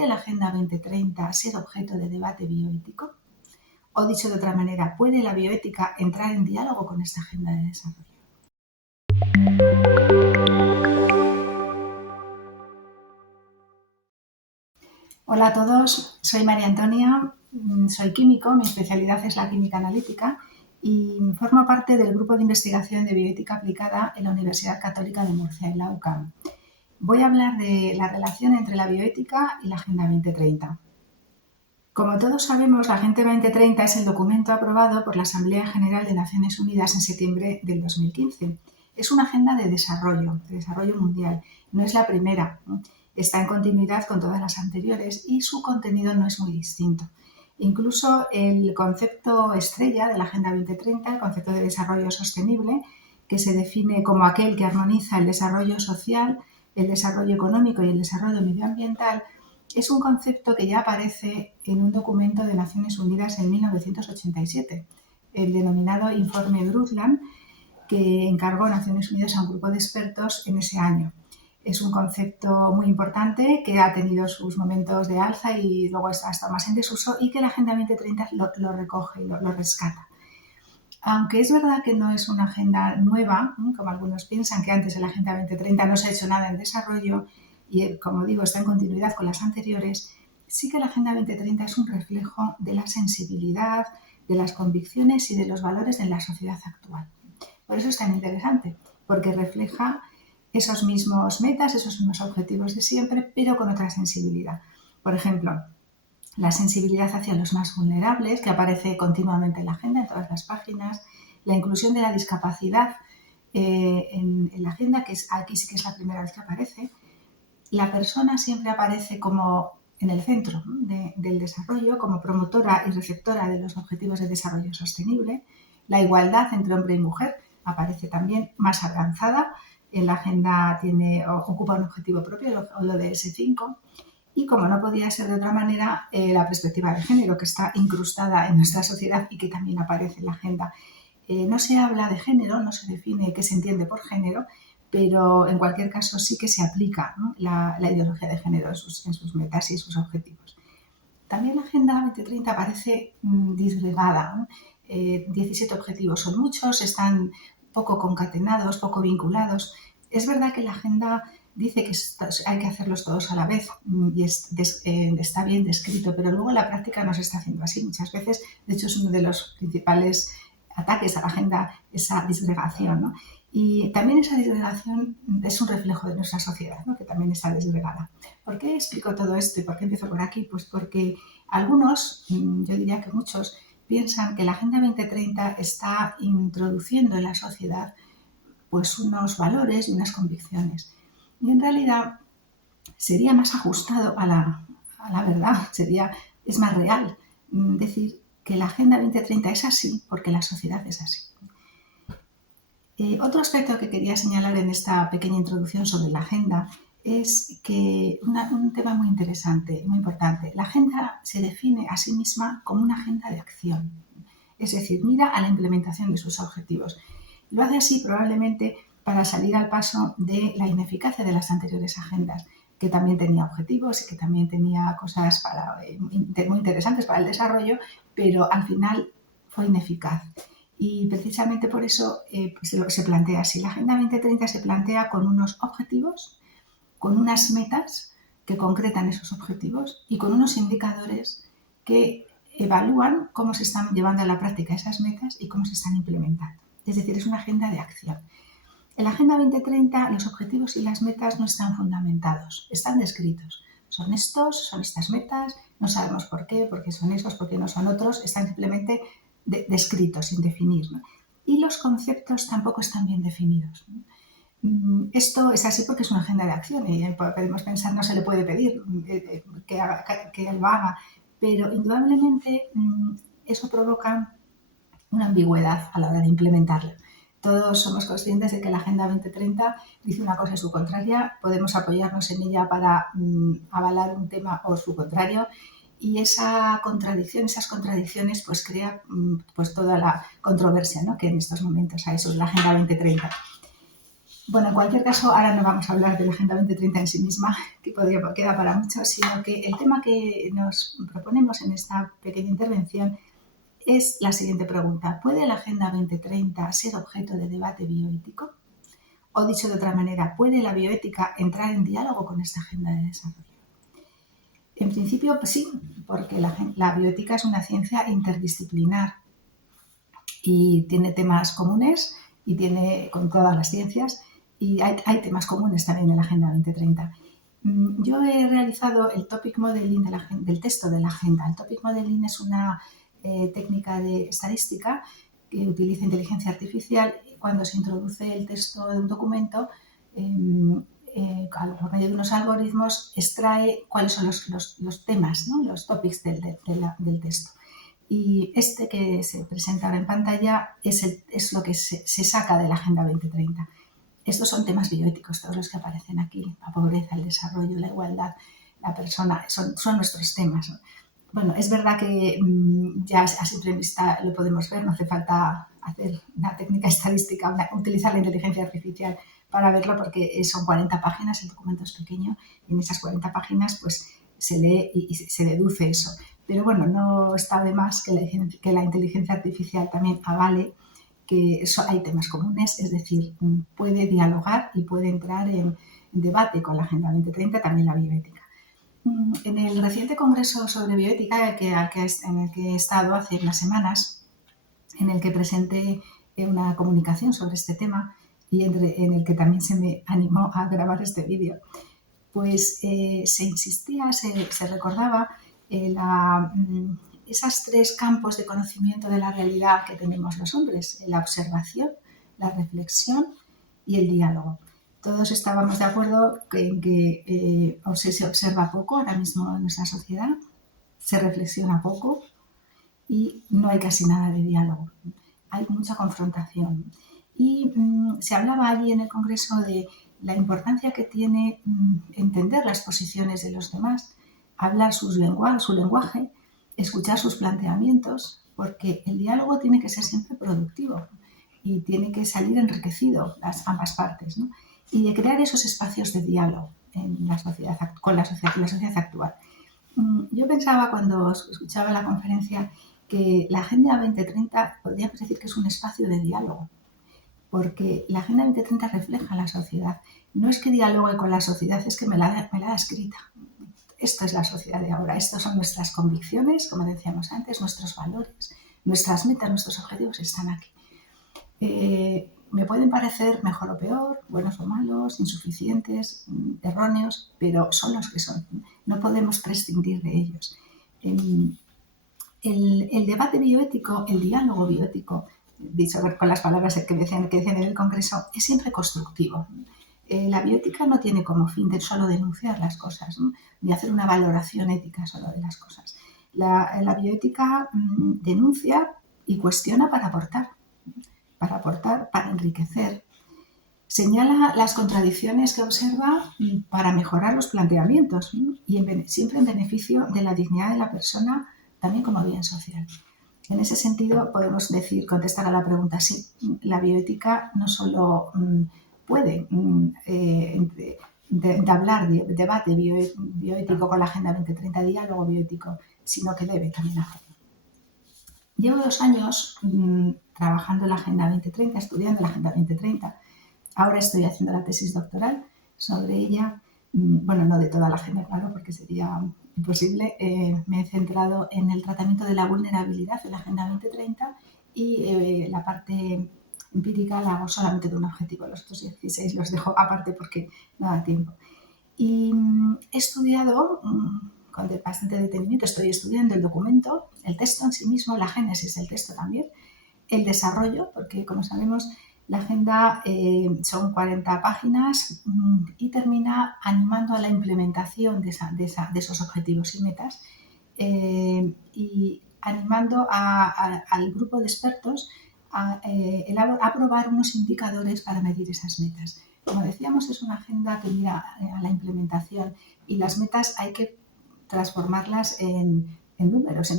¿puede la Agenda 2030 ser objeto de debate bioético? O dicho de otra manera, ¿puede la bioética entrar en diálogo con esta agenda de desarrollo? Hola a todos, soy María Antonia, soy químico, mi especialidad es la química analítica y formo parte del grupo de investigación de bioética aplicada en la Universidad Católica de Murcia, en la UCAM. Voy a hablar de la relación entre la bioética y la Agenda 2030. Como todos sabemos, la Agenda 2030 es el documento aprobado por la Asamblea General de Naciones Unidas en septiembre del 2015. Es una agenda de desarrollo mundial. No es la primera, ¿no? Está en continuidad con todas las anteriores y su contenido no es muy distinto. Incluso el concepto estrella de la Agenda 2030, el concepto de desarrollo sostenible, que se define como aquel que armoniza el desarrollo social, el desarrollo económico y el desarrollo medioambiental, es un concepto que ya aparece en un documento de Naciones Unidas en 1987, el denominado Informe Brundtland, que encargó Naciones Unidas a un grupo de expertos en ese año. Es un concepto muy importante que ha tenido sus momentos de alza y luego ha estado más en desuso y que la Agenda 2030 lo recoge y lo rescata. Aunque es verdad que no es una agenda nueva, como algunos piensan que antes de la Agenda 2030 no se ha hecho nada en desarrollo y, como digo, está en continuidad con las anteriores, sí que la Agenda 2030 es un reflejo de la sensibilidad, de las convicciones y de los valores de la sociedad actual. Por eso es tan interesante, porque refleja esos mismos metas, esos mismos objetivos de siempre, pero con otra sensibilidad. Por ejemplo, la sensibilidad hacia los más vulnerables, que aparece continuamente en la agenda, en todas las páginas, la inclusión de la discapacidad en la agenda, que aquí sí que es la primera vez que aparece. La persona siempre aparece como en el centro, ¿no?, del desarrollo, como promotora y receptora de los objetivos de desarrollo sostenible. La igualdad entre hombre y mujer aparece también más avanzada. En la agenda ocupa un objetivo propio, lo de S5. Y como no podía ser de otra manera, la perspectiva de género, que está incrustada en nuestra sociedad y que también aparece en la agenda. No se habla de género, no se define qué se entiende por género, pero en cualquier caso sí que se aplica, ¿no?, la ideología de género en sus metas y sus objetivos. También la Agenda 2030 parece disgregada, ¿no? 17 objetivos son muchos, están poco concatenados, poco vinculados. Es verdad que la agenda dice que hay que hacerlos todos a la vez y está bien descrito, pero luego en la práctica no se está haciendo así muchas veces. De hecho, es uno de los principales ataques a la agenda, esa disgregación, ¿no? Y también esa disgregación es un reflejo de nuestra sociedad, ¿no?, que también está desgregada. ¿Por qué explico todo esto y por qué empiezo por aquí? Pues porque algunos, yo diría que muchos, piensan que la Agenda 2030 está introduciendo en la sociedad pues unos valores y unas convicciones. Y en realidad sería más ajustado a la verdad, es más real decir que la Agenda 2030 es así porque la sociedad es así. Otro aspecto que quería señalar en esta pequeña introducción sobre la agenda es que un tema muy interesante, muy importante. La agenda se define a sí misma como una agenda de acción, es decir, mira a la implementación de sus objetivos. Lo hace así probablemente para salir al paso de la ineficacia de las anteriores agendas, que también tenía objetivos y que también tenía cosas muy interesantes para el desarrollo, pero al final fue ineficaz. Y precisamente por eso se plantea así. La Agenda 2030 se plantea con unos objetivos, con unas metas que concretan esos objetivos y con unos indicadores que evalúan cómo se están llevando a la práctica esas metas y cómo se están implementando. Es decir, es una agenda de acción. En la Agenda 2030 los objetivos y las metas no están fundamentados, están descritos. Son estas metas, no sabemos por qué son esos, por qué no son otros, están simplemente descritos, sin definir, ¿no? Y los conceptos tampoco están bien definidos, ¿no? Esto es así porque es una agenda de acción y podemos pensar, no se le puede pedir que lo haga, pero indudablemente eso provoca una ambigüedad a la hora de implementarla. Todos somos conscientes de que la Agenda 2030 dice una cosa y su contraria, podemos apoyarnos en ella para avalar un tema o su contrario, y esas contradicciones pues crea pues toda la controversia, ¿no?, que en estos momentos hay sobre la Agenda 2030. Bueno, en cualquier caso, ahora no vamos a hablar de la Agenda 2030 en sí misma, que queda para mucho, sino que el tema que nos proponemos en esta pequeña intervención es la siguiente pregunta. ¿Puede la Agenda 2030 ser objeto de debate bioético? O dicho de otra manera, ¿puede la bioética entrar en diálogo con esta agenda de desarrollo? En principio, pues sí, porque la bioética es una ciencia interdisciplinar y tiene temas comunes y tiene con todas las ciencias y hay temas comunes también en la Agenda 2030. Yo he realizado el Topic Modeling del texto de la agenda. El Topic Modeling es una técnica de estadística que utiliza inteligencia artificial. Cuando se introduce el texto de un documento, por medio de unos algoritmos, extrae cuáles son los temas, ¿no? Los topics del texto. Y este que se presenta ahora en pantalla es lo que se saca de la Agenda 2030. Estos son temas bioéticos, todos los que aparecen aquí: la pobreza, el desarrollo, la igualdad, la persona, son nuestros temas. Bueno, es verdad que ya a simple vista lo podemos ver, no hace falta hacer una técnica estadística, utilizar la inteligencia artificial para verlo, porque son 40 páginas, el documento es pequeño, y en esas 40 páginas pues se lee y se deduce eso. Pero bueno, no está de más que la inteligencia artificial también avale que hay temas comunes, es decir, puede dialogar y puede entrar en debate con la Agenda 2030, también la bioética. En el reciente congreso sobre bioética en el que he estado hace unas semanas, en el que presenté una comunicación sobre este tema y en el que también se me animó a grabar este vídeo, pues se insistía, se recordaba esos 3 campos de conocimiento de la realidad que tenemos los hombres: la observación, la reflexión y el diálogo. Todos estábamos de acuerdo en que se observa poco ahora mismo en nuestra sociedad, se reflexiona poco y no hay casi nada de diálogo. Hay mucha confrontación. Y se hablaba allí en el Congreso de la importancia que tiene entender las posiciones de los demás, hablar su lenguaje, escuchar sus planteamientos, porque el diálogo tiene que ser siempre productivo y tiene que salir enriquecido ambas partes, ¿no? Y de crear esos espacios de diálogo en la sociedad, con la sociedad actual. Yo pensaba cuando escuchaba la conferencia que la Agenda 2030 podríamos decir que es un espacio de diálogo, porque la Agenda 2030 refleja la sociedad. No es que dialogue con la sociedad, es que me la da escrita. Esto es la sociedad de ahora, estas son nuestras convicciones, como decíamos antes, nuestros valores, nuestras metas, nuestros objetivos están aquí. Me pueden parecer mejor o peor, buenos o malos, insuficientes, erróneos, pero son los que son. No podemos prescindir de ellos. El debate bioético, el diálogo bioético, dicho con las palabras que decían en el Congreso, es siempre constructivo. La bioética no tiene como fin de solo denunciar las cosas, ¿no? Ni hacer una valoración ética solo de las cosas. La bioética denuncia y cuestiona para aportar, para enriquecer. Señala las contradicciones que observa para mejorar los planteamientos, ¿no? Y siempre en beneficio de la dignidad de la persona, también como bien social. En ese sentido, podemos contestar a la pregunta: sí, la bioética no solo puede entablar debate bioético con la Agenda 2030, diálogo bioético, sino que debe también hacerlo. Llevo 2 años trabajando en la Agenda 2030, estudiando la Agenda 2030. Ahora estoy haciendo la tesis doctoral sobre ella. Bueno, no de toda la agenda, claro, porque sería imposible. Me he centrado en el tratamiento de la vulnerabilidad de la Agenda 2030 y la parte empírica la hago solamente de un objetivo. Los otros 16 los dejo aparte porque no da tiempo. Y he estudiado con bastante detenimiento, estoy estudiando el documento, el texto en sí mismo, la génesis del texto también, el desarrollo, porque como sabemos la agenda son 40 páginas y termina animando a la implementación de esos objetivos y metas y animando al grupo de expertos a aprobar unos indicadores para medir esas metas. Como decíamos, es una agenda que mira a la implementación y las metas hay que transformarlas en números,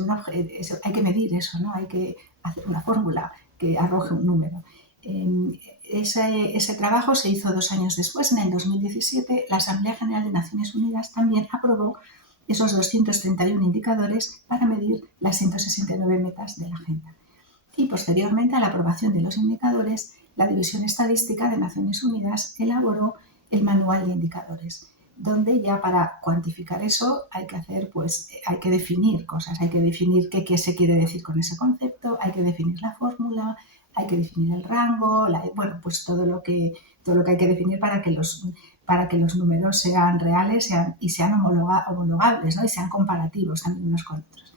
hay que medir eso, ¿no? Hay que hacer una fórmula que arroje un número. Ese trabajo se hizo 2 años después, en el 2017. La Asamblea General de Naciones Unidas también aprobó esos 231 indicadores para medir las 169 metas de la agenda. Y posteriormente a la aprobación de los indicadores, la División Estadística de Naciones Unidas elaboró el Manual de Indicadores, donde ya para cuantificar eso hay que definir cosas, hay que definir qué se quiere decir con ese concepto, hay que definir la fórmula, hay que definir el rango, pues todo lo que hay que definir para que los números sean reales y sean homologables, ¿no? Y sean comparativos también unos con otros.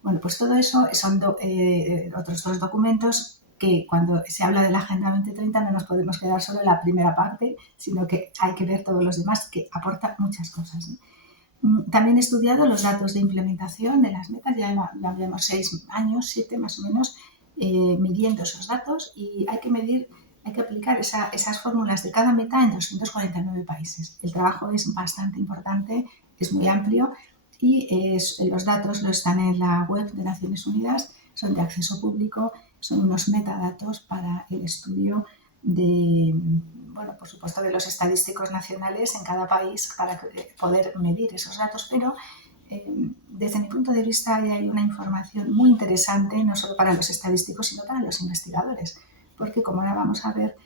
Bueno, pues todo eso son otros 2 documentos que cuando se habla de la Agenda 2030 no nos podemos quedar solo en la primera parte, sino que hay que ver todos los demás, que aportan muchas cosas, ¿no? También he estudiado los datos de implementación de las metas, ya llevamos 6 años, 7 más o menos, midiendo esos datos, y hay que aplicar esas fórmulas de cada meta en 249 países. El trabajo es bastante importante, es muy amplio, y los datos están en la web de Naciones Unidas, son de acceso público, son unos metadatos para el estudio por supuesto, de los estadísticos nacionales en cada país para poder medir esos datos, pero desde mi punto de vista hay una información muy interesante, no solo para los estadísticos, sino para los investigadores, porque como ahora vamos a ver,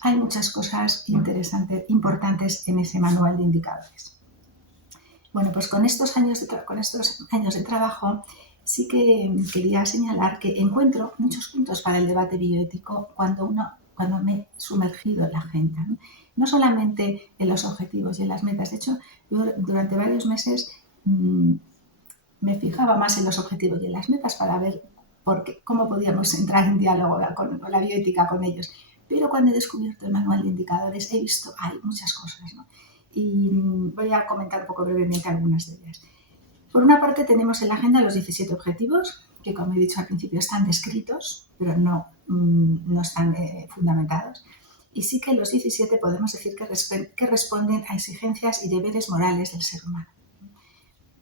hay muchas cosas importantes en ese manual de indicadores. Bueno, pues con estos años de trabajo sí que quería señalar que encuentro muchos puntos para el debate bioético cuando me he sumergido en la agenda, ¿no? No solamente en los objetivos y en las metas. De hecho, yo durante varios meses me fijaba más en los objetivos y en las metas para ver cómo podíamos entrar en diálogo con la bioética con ellos. Pero cuando he descubierto el manual de indicadores he visto hay muchas cosas, ¿no? Y voy a comentar un poco brevemente algunas de ellas. Por una parte tenemos en la agenda los 17 objetivos, que como he dicho al principio están descritos, pero no están fundamentados. Y sí que los 17 podemos decir que responden a exigencias y deberes morales del ser humano.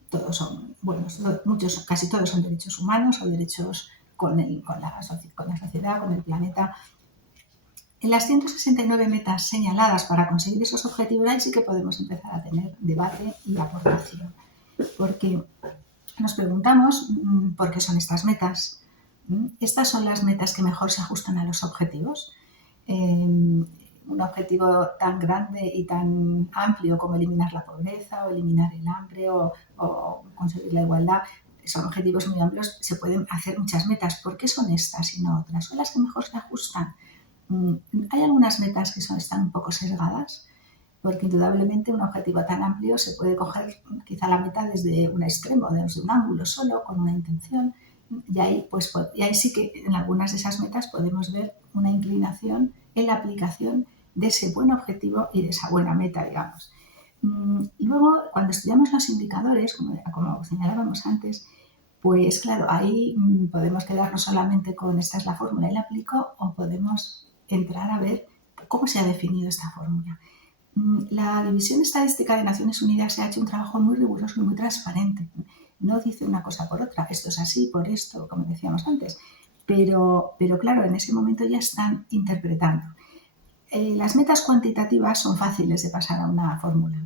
Todos son buenos, casi todos son derechos humanos o derechos con la sociedad, con el planeta. En las 169 metas señaladas para conseguir esos objetivos, ahí sí que podemos empezar a tener debate y aportación. Porque nos preguntamos por qué son estas metas. Estas son las metas que mejor se ajustan a los objetivos. Un objetivo tan grande y tan amplio como eliminar la pobreza o eliminar el hambre o conseguir la igualdad, son objetivos muy amplios, se pueden hacer muchas metas. ¿Por qué son estas y no otras? ¿Son las que mejor se ajustan? Hay algunas metas que están un poco sesgadas, porque indudablemente un objetivo tan amplio se puede coger quizá la meta desde un extremo, desde un ángulo solo, con una intención, y ahí sí que en algunas de esas metas podemos ver una inclinación en la aplicación de ese buen objetivo y de esa buena meta, digamos. Y luego, cuando estudiamos los indicadores, como señalábamos antes, pues claro, ahí podemos quedarnos solamente con esta es la fórmula y la aplico, o podemos entrar a ver cómo se ha definido esta fórmula. La División Estadística de Naciones Unidas se ha hecho un trabajo muy riguroso y muy transparente. No dice una cosa por otra, esto es así, por esto, como decíamos antes, pero claro, en ese momento ya están interpretando. Las metas cuantitativas son fáciles de pasar a una fórmula,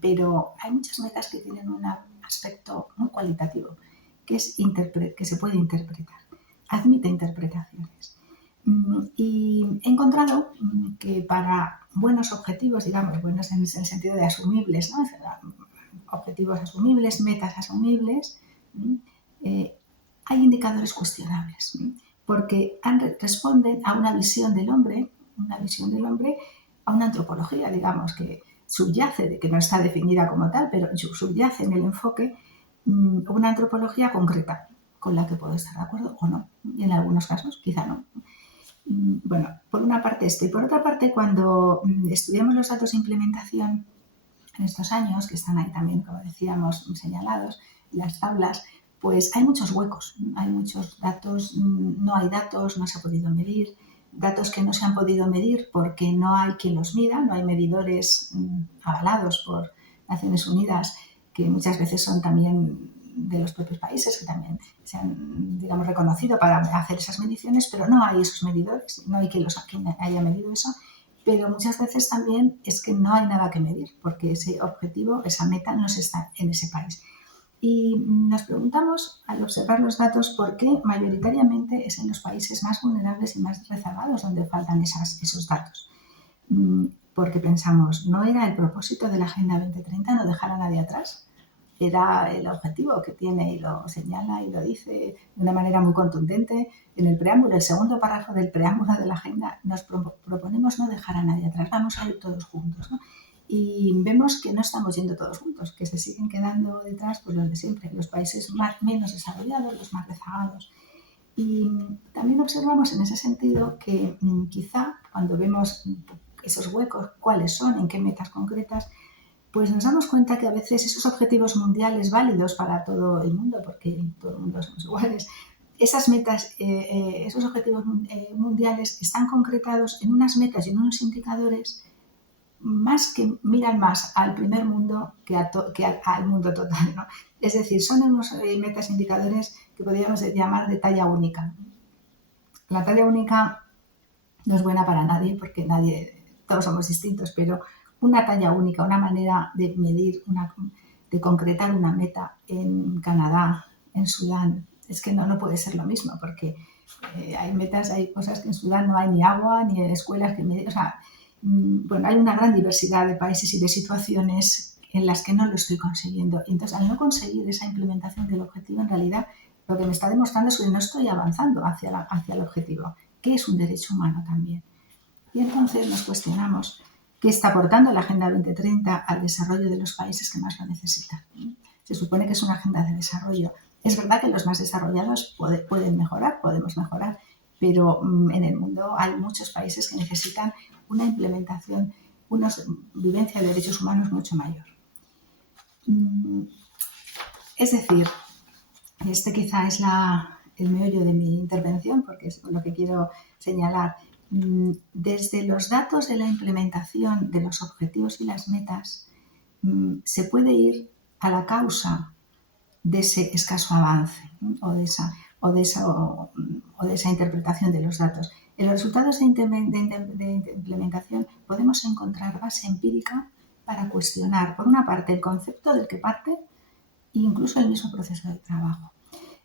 pero hay muchas metas que tienen un aspecto muy cualitativo, que se puede interpretar, admite interpretaciones. Y he encontrado que para buenos objetivos, digamos, buenos en el sentido de asumibles, ¿no? Objetivos asumibles, metas asumibles, hay indicadores cuestionables, porque responden a una visión del hombre, a una antropología, digamos, que subyace, que no está definida como tal, pero subyace en el enfoque una antropología concreta, con la que puedo estar de acuerdo o no, y en algunos casos quizá no. Bueno, por una parte esto. Y por otra parte, cuando estudiamos los datos de implementación en estos años, que están ahí también, como decíamos, señalados, las tablas, pues hay muchos huecos, hay muchos datos, no hay datos, no se ha podido medir, datos que no se han podido medir porque no hay quien los mida, no hay medidores avalados por Naciones Unidas, que muchas veces son también de los propios países que también se han, digamos, reconocido para hacer esas mediciones, pero no hay esos medidores, no hay quien haya medido eso, pero muchas veces también es que no hay nada que medir porque ese objetivo, esa meta no se está en ese país. Y nos preguntamos, al observar los datos, por qué mayoritariamente es en los países más vulnerables y más rezagados donde faltan esos datos. Porque pensamos, ¿no era el propósito de la Agenda 2030 no dejar a nadie atrás? Era el objetivo que tiene y lo señala y lo dice de una manera muy contundente en el preámbulo, el segundo párrafo del preámbulo de la agenda. Nos proponemos no dejar a nadie atrás, vamos a ir todos juntos, ¿no? Y vemos que no estamos yendo todos juntos, que se siguen quedando detrás pues los de siempre, los países menos desarrollados, los más rezagados. Y también observamos en ese sentido que quizá cuando vemos esos huecos, cuáles son, en qué metas concretas, pues nos damos cuenta que a veces esos objetivos mundiales válidos para todo el mundo, porque todo el mundo somos iguales, esas metas, esos objetivos mundiales están concretados en unas metas y en unos indicadores más que miran más al primer mundo que al mundo total, ¿no? Es decir, son unos metas indicadores que podríamos llamar de talla única. La talla única no es buena para nadie porque todos somos distintos, pero una talla única, una manera de medir, de concretar una meta en Canadá, en Sudán, es que no puede ser lo mismo porque hay cosas que en Sudán no hay ni agua, ni escuelas que medir, o sea, bueno, hay una gran diversidad de países y de situaciones en las que no lo estoy consiguiendo. Y entonces, al no conseguir esa implementación del objetivo, en realidad lo que me está demostrando es que no estoy avanzando hacia el objetivo, que es un derecho humano también. Y entonces nos cuestionamos qué está aportando la Agenda 2030 al desarrollo de los países que más lo necesitan. Se supone que es una agenda de desarrollo. Es verdad que los más desarrollados pueden mejorar, podemos mejorar, pero en el mundo hay muchos países que necesitan una implementación, una vivencia de derechos humanos mucho mayor. Es decir, este quizá es el meollo de mi intervención, porque es lo que quiero señalar. Desde los datos de la implementación de los objetivos y las metas, se puede ir a la causa de ese escaso avance, ¿no? o de esa interpretación de los datos. En los resultados de implementación podemos encontrar base empírica para cuestionar, por una parte, el concepto del que parte e incluso el mismo proceso de trabajo.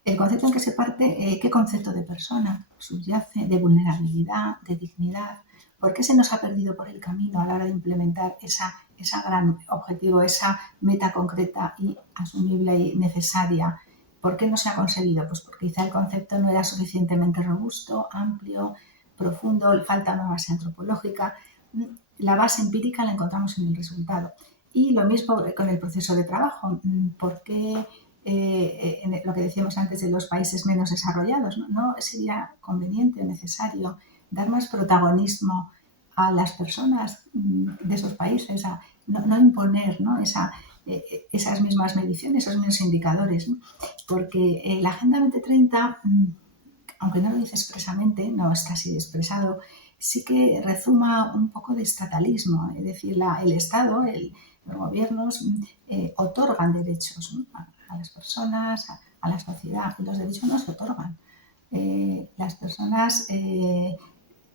El concepto en que se parte, ¿qué concepto de persona subyace? De vulnerabilidad, de dignidad. ¿Por qué se nos ha perdido por el camino a la hora de implementar esa gran objetivo, esa meta concreta y asumible y necesaria? ¿Por qué no se ha conseguido? Pues porque quizá el concepto no era suficientemente robusto, amplio, profundo, falta una base antropológica. La base empírica la encontramos en el resultado. Y lo mismo con el proceso de trabajo. ¿Por qué lo que decíamos antes de los países menos desarrollados? ¿No sería conveniente o necesario dar más protagonismo a las personas de esos países, no imponer, ¿no? esas mismas mediciones, esos mismos indicadores? ¿No? Porque la Agenda 2030, aunque no lo dice expresamente, no está así expresado, sí que rezuma un poco de estatalismo, es decir, el Estado, los gobiernos otorgan derechos, ¿no? a las personas, a la sociedad. Los derechos no se otorgan. Las personas,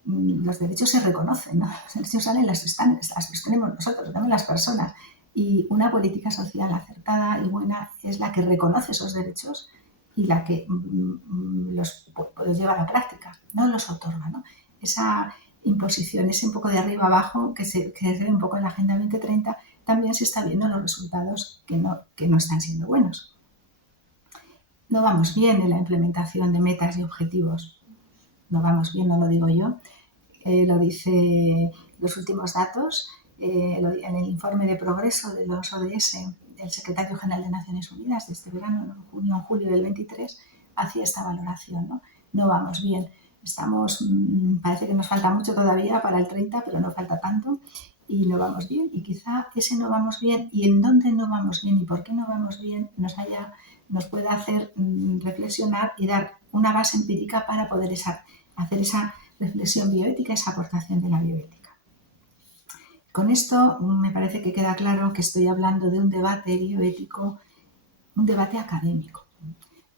los derechos se reconocen, ¿no? Los derechos salen, los tenemos nosotros, los tenemos las personas. Y una política social acertada y buena es la que reconoce esos derechos y la que los lleva a la práctica, no los otorga, ¿no? Esa imposición, ese un poco de arriba abajo que se ve un poco en la Agenda 2030, también se está viendo los resultados que no están siendo buenos. No vamos bien en la implementación de metas y objetivos. No vamos bien, no lo digo yo. Lo dice los últimos datos en el informe de progreso de los ODS. El secretario general de Naciones Unidas de este verano, en julio del 23, hacía esta valoración. No vamos bien. Parece que nos falta mucho todavía para el 30, pero no falta tanto y no vamos bien. Y quizá ese no vamos bien y en dónde no vamos bien y por qué no vamos bien nos puede hacer reflexionar y dar una base empírica para poder hacer esa reflexión bioética, esa aportación de la bioética. Con esto me parece que queda claro que estoy hablando de un debate bioético un debate académico.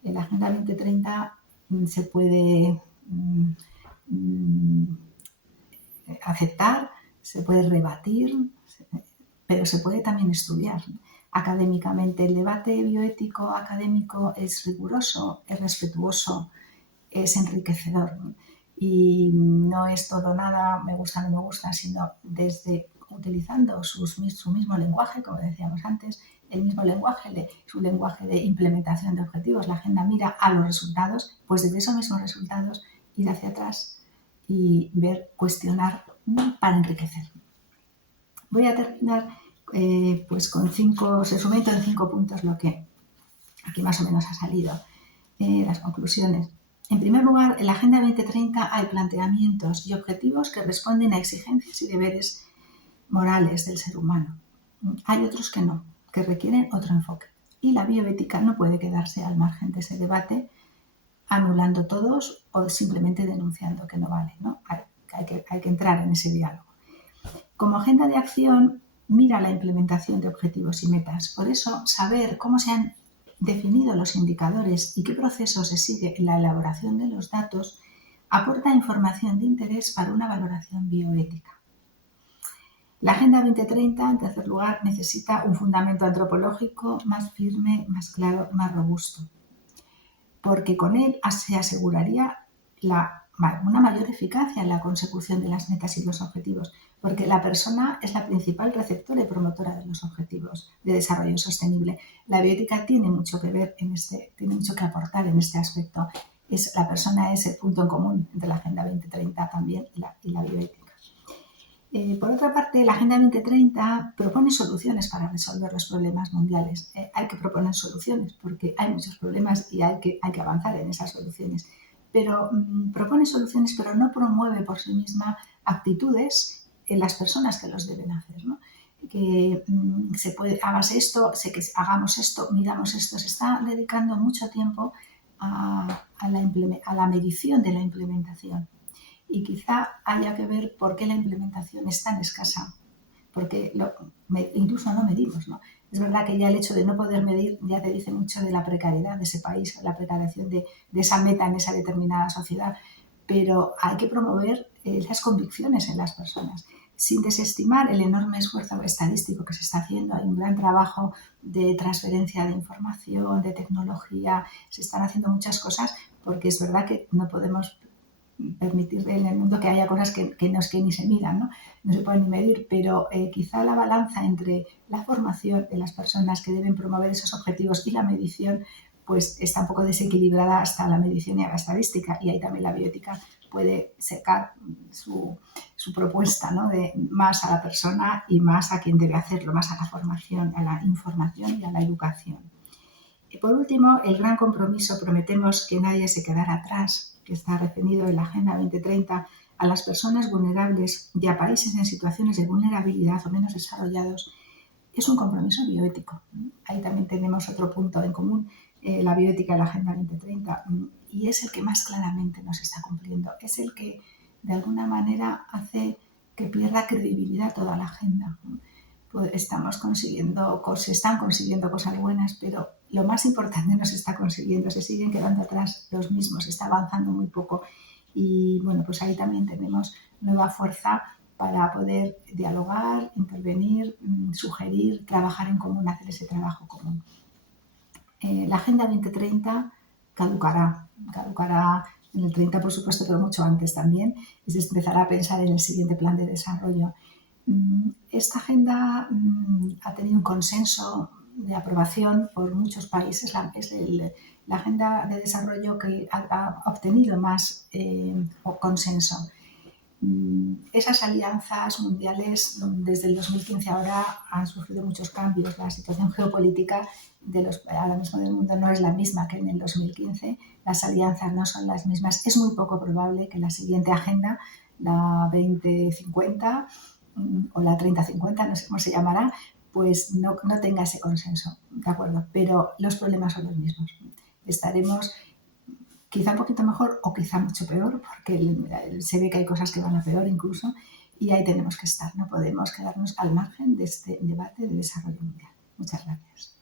En la Agenda 2030 se puede aceptar, se puede rebatir, pero se puede también estudiar académicamente. El debate bioético académico es riguroso, es respetuoso, es enriquecedor y no es todo nada, me gusta, no me gusta, sino desde utilizando su mismo lenguaje, como decíamos antes, el mismo lenguaje, su lenguaje de implementación de objetivos. La agenda mira a los resultados, pues desde esos mismos resultados ir hacia atrás y ver, cuestionar para enriquecer. Voy a terminar pues con resumiendo en 5 puntos lo que aquí más o menos ha salido, las conclusiones. En primer lugar, en la Agenda 2030 hay planteamientos y objetivos que responden a exigencias y deberes morales del ser humano. Hay otros que no, que requieren otro enfoque. Y la bioética no puede quedarse al margen de ese debate, anulando todos o simplemente denunciando que no vale, ¿no? Hay que entrar en ese diálogo. Como agenda de acción, mira la implementación de objetivos y metas. Por eso, saber cómo se han definido los indicadores y qué proceso se sigue en la elaboración de los datos aporta información de interés para una valoración bioética. La Agenda 2030, en tercer lugar, necesita un fundamento antropológico más firme, más claro, más robusto, porque con él se aseguraría una mayor eficacia en la consecución de las metas y los objetivos, porque la persona es la principal receptora y promotora de los objetivos de desarrollo sostenible. La bioética tiene mucho que ver tiene mucho que aportar en este aspecto. La persona es el punto en común entre la Agenda 2030 también y la bioética. Por otra parte, la Agenda 2030 propone soluciones para resolver los problemas mundiales. Hay que proponer soluciones porque hay muchos problemas y hay que avanzar en esas soluciones. Pero propone soluciones, pero no promueve por sí misma actitudes en las personas que los deben hacer, ¿no? Que hagas esto, que hagamos esto, miramos esto. Se está dedicando mucho tiempo a la medición de la implementación. Y quizá haya que ver por qué la implementación es tan escasa, porque incluso no medimos, ¿no? Es verdad que ya el hecho de no poder medir ya te dice mucho de la precariedad de ese país, la precarización de esa meta en esa determinada sociedad, pero hay que promover las convicciones en las personas, sin desestimar el enorme esfuerzo estadístico que se está haciendo. Hay un gran trabajo de transferencia de información, de tecnología, se están haciendo muchas cosas, porque es verdad que no podemos permitir en el mundo que haya cosas que ni se midan, no se pueden ni medir, pero quizá la balanza entre la formación de las personas que deben promover esos objetivos y la medición pues está un poco desequilibrada hasta la medición y a la estadística, y ahí también la bioética puede sacar su propuesta, ¿no? De más a la persona y más a quien debe hacerlo, más a la formación, a la información y a la educación. Y por último, el gran compromiso: prometemos que nadie se quedará atrás, que está referido en la Agenda 2030 a las personas vulnerables y a países en situaciones de vulnerabilidad o menos desarrollados. Es un compromiso bioético. Ahí también tenemos otro punto en común, la bioética y la Agenda 2030, y es el que más claramente nos está cumpliendo. Es el que, de alguna manera, hace que pierda credibilidad toda la agenda. Pues se están consiguiendo cosas buenas, pero lo más importante no se está consiguiendo, se siguen quedando atrás los mismos, se está avanzando muy poco. Y bueno, pues ahí también tenemos nueva fuerza para poder dialogar, intervenir, sugerir, trabajar en común, hacer ese trabajo común. La Agenda 2030 caducará en el 30, por supuesto, pero mucho antes también, y se empezará a pensar en el siguiente plan de desarrollo. Esta agenda ha tenido un consenso de aprobación por muchos países. Es la agenda de desarrollo que ha obtenido más consenso. Esas alianzas mundiales desde el 2015 ahora han sufrido muchos cambios. La situación geopolítica ahora mismo del mundo no es la misma que en el 2015. Las alianzas no son las mismas. Es muy poco probable que la siguiente agenda, la 2050 o la 3050, no sé cómo se llamará, pues no tenga ese consenso, ¿de acuerdo? Pero los problemas son los mismos. Estaremos quizá un poquito mejor o quizá mucho peor, porque se ve que hay cosas que van a peor incluso, y ahí tenemos que estar. No podemos quedarnos al margen de este debate de desarrollo mundial. Muchas gracias.